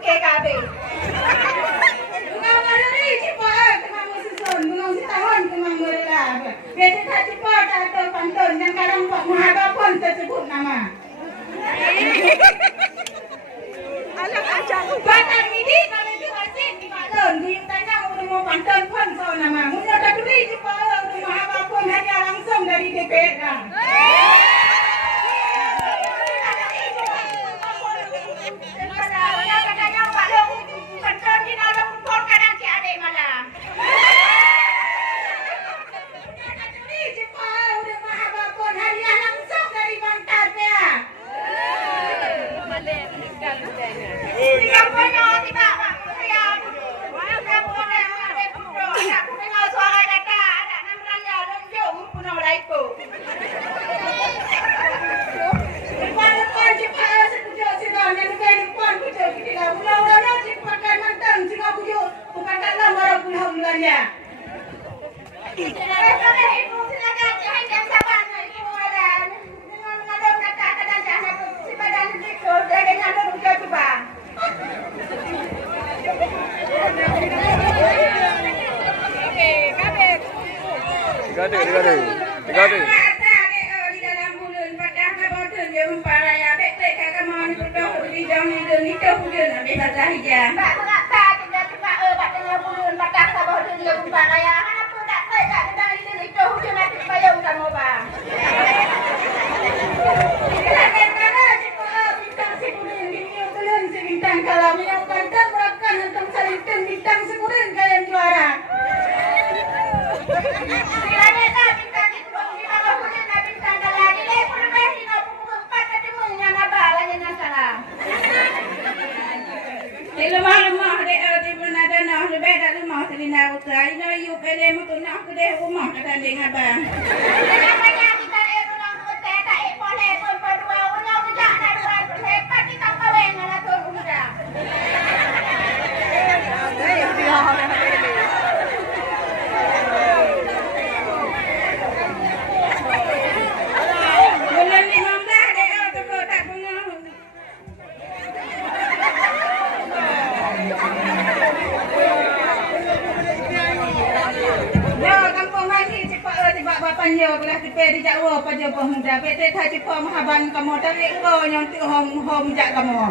ke kabe. Ngau ngari cipa kemang susun, ngau si tahun kemang merela. Biasa tak cipa tak ada Panton yang kadang pak mahaba pun tersebut nama. Alat Aceh. Batang ini kalau itu asin di Panton, dia tanya rumah Panton pun so nama. Mula tak beri cipa rumah mahaba pun hanya langsung dari DPR. Tiga ada. Kalau minum Panton makan untuk salingkan bintang sekurang kalian juara. Lemah-lemah di mana ada nah lebih ada lemah di nak utara ini you pele mutu nak ke deh rumah kata dengan abang. Kenapa kita pulang ke tak boleh pun berdua orang tidak ada lepas kita kawin dengan tuan muda. Panjang belah tipe di Jawa panjang pemuda. Bete tak cepat mahaban kamu tapi kau yang tu hom jak kamu.